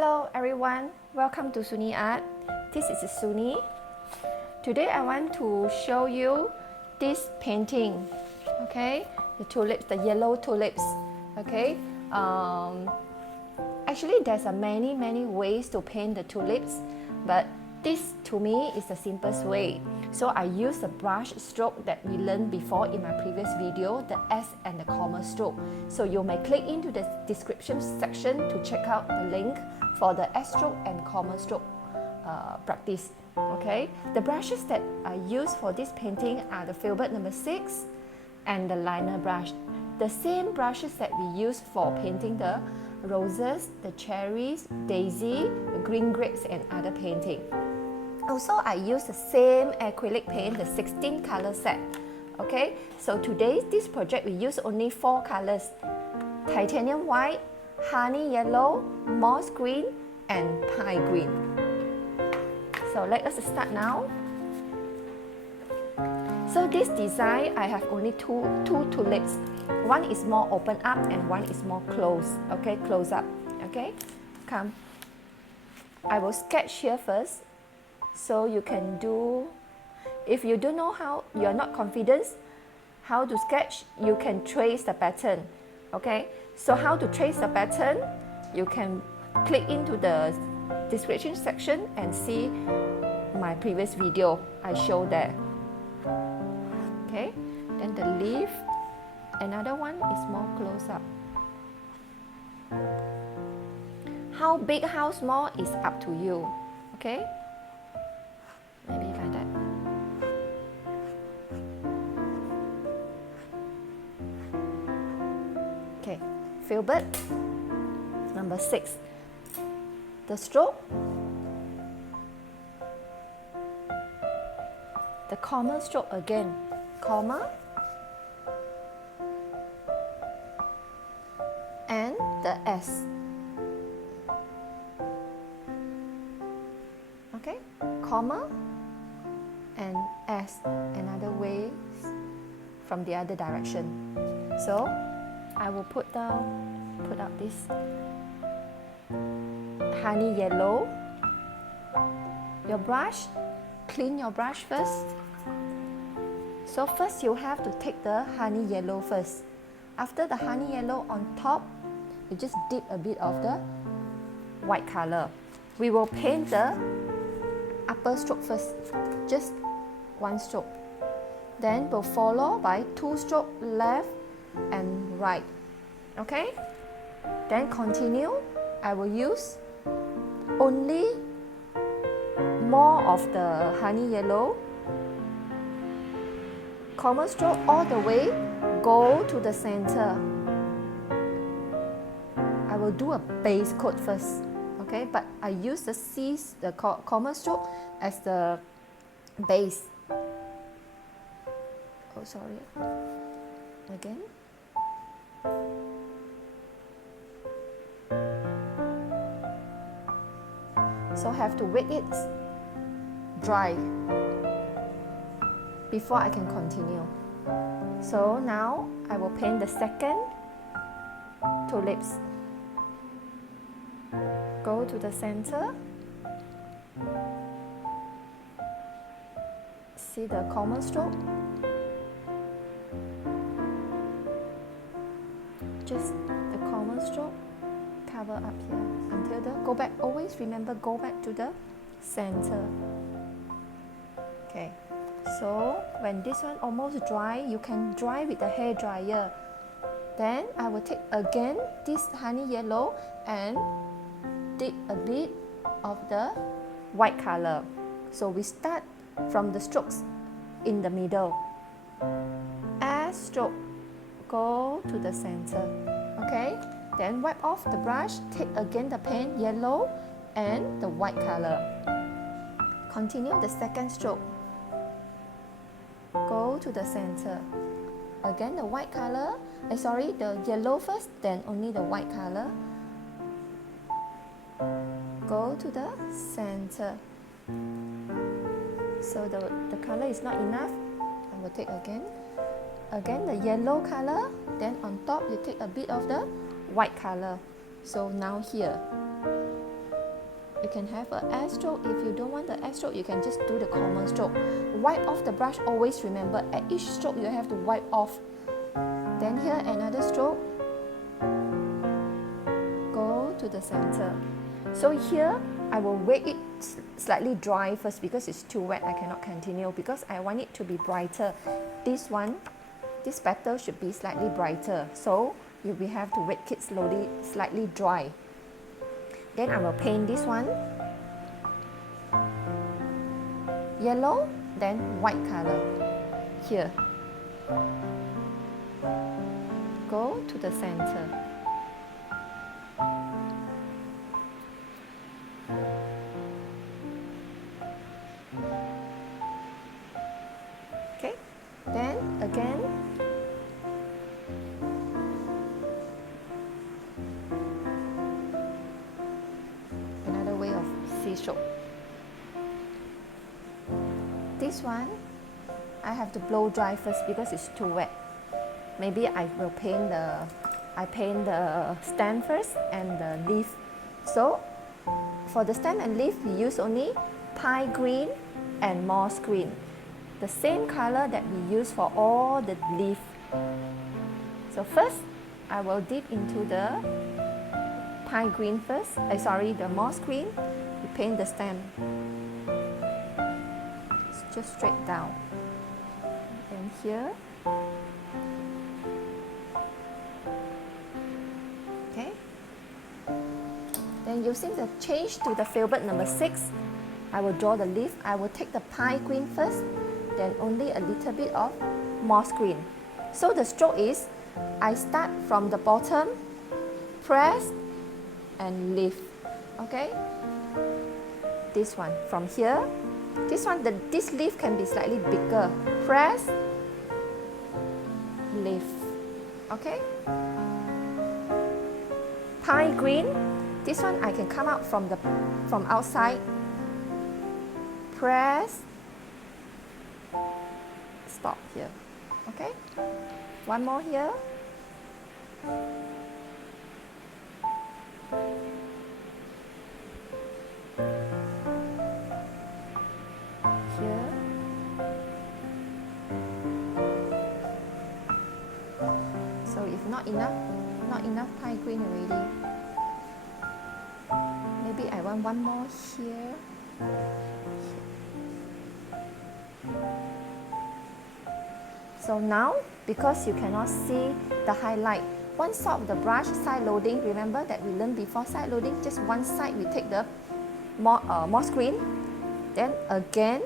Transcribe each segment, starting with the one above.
Hello everyone, welcome to Suni Art. This is Suni. Today I want to show you this painting, okay? The tulips, the yellow tulips, okay? Actually there's many ways to paint the tulips, but this to me is the simplest way. So I use the brush stroke that we learned before in my previous video, the S and the comma stroke. So you may click into the description section to check out the link for the S stroke and comma stroke practice. Okay, the brushes that I use for this painting are the filbert number 6 and the liner brush. The same brushes that we use for painting the roses, the cherries, daisy, the green grapes and other painting. Also, I use the same acrylic paint, the 16 color set. Okay, so today this project we use only 4 colors: titanium white, honey yellow, moss green and pine green. So let us start now. So this design I have only two tulips. One is more open up and one is more closed. Okay, close up. Okay, come. I will sketch here first. So you can do, if you don't know how, you are not confident how to sketch, you can trace the pattern. Okay, so how to trace the pattern, you can click into the description section and see my previous video I show there. Okay, then the leaf, another one is more close up. How big, how small is up to you. Okay, maybe like that. Okay, filbert number 6. The stroke, the comma stroke again, comma and the S. Okay, comma and S, another way from the other direction. So I will put out this honey yellow. Your brush, clean your brush first. So first you have to take the honey yellow first. After the honey yellow on top, you just dip a bit of the white color. We will paint the upper stroke first, just 1 stroke. Then we'll follow by 2 strokes left and right. Okay? Then continue. I will use only more of the honey yellow, comma stroke all the way, go to the center. I will do a base coat first, okay, but I use the C, the comma stroke as the base. Oh, sorry. Again. So have to wait it dry before I can continue. So now I will paint the second tulips. Go to the center. See the comma stroke? Just the comma stroke, cover up here until the, go back, always remember, go back to the center. Okay, so when this one almost dry, you can dry with the hair dryer. Then I will take again this honey yellow and dip a bit of the white color. So we start from the strokes in the middle. S stroke, go to the center. Okay, then wipe off the brush, take again the paint yellow and the white color. Continue the second stroke. Go to the center. Again the white color, the yellow first, then only the white color. Go to the center. So the color is not enough, I will take again the yellow color, then on top you take a bit of the white color. So now here, You can have an air stroke. If you don't want the air stroke, you can just do the common stroke. Wipe off the brush. Always remember, at each stroke you have to wipe off. Then here another stroke. Go to the center. So here I will wait it slightly dry first because it's too wet. I cannot continue because I want it to be brighter. This petal should be slightly brighter. So you will have to wait it slowly, slightly dry. Then I will paint this one. Yellow, then white color. Here. Go to the center. Okay, then again. Another way of C-stroke. This one, I have to blow dry first because it's too wet. Maybe I will paint the stem first and the leaf. So for the stem and leaf, we use only pie green and moss green, the same color that we use for all the leaf. So first, I will dip into the pie green first. The moss green. We paint the stem. It's just straight down. And here. Okay. Then using the change to the filbert number 6, I will draw the leaf. I will take the pie green first, then only a little bit of moss green. So the stroke is, I start from the bottom, press and lift. Okay? This one from here. This leaf can be slightly bigger. Press, lift. Okay? Pie green. This one I can come out from outside. Press. Stop here. Okay? One more here. Here. So if not enough pie green already. Maybe I want one more here. So now, because you cannot see the highlight, one side of the brush, side loading, remember that we learned before side loading, just one side we take the moss green. Then again,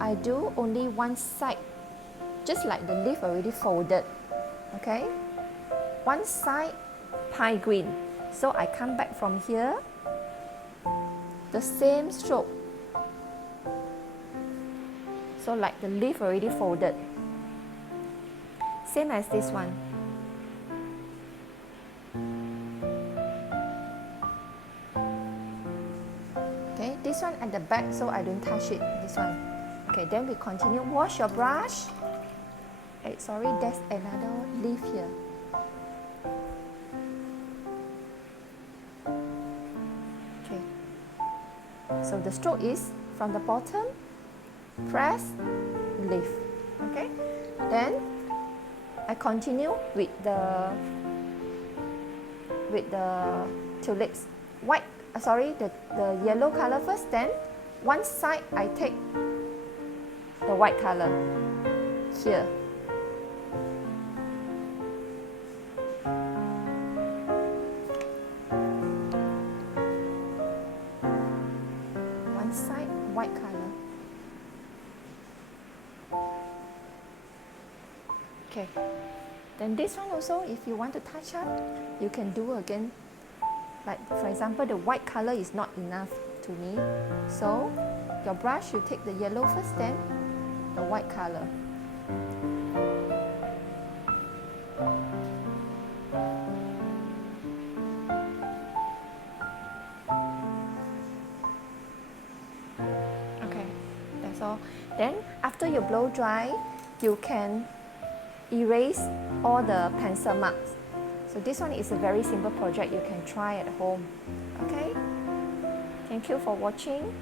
I do only one side, just like the leaf already folded. Okay? One side, pie green. So I come back from here, the same stroke. So like the leaf already folded. Same as this one. Okay, this one at the back, so I don't touch it, this one. Okay, then we continue. Wash your brush. Sorry, there's another leaf here. Okay. So the stroke is from the bottom, press, lift. Okay. Then I continue with the tulips. The yellow color first. Then one side I take the white color here. One side white color. Okay. Then this one also, if you want to touch up, you can do again. Like for example, the white color is not enough to me. So your brush, you take the yellow first, then the white color. Okay, that's all. Then after you blow dry, you can erase all the pencil marks. So this one is a very simple project you can try at home. Okay? Thank you for watching.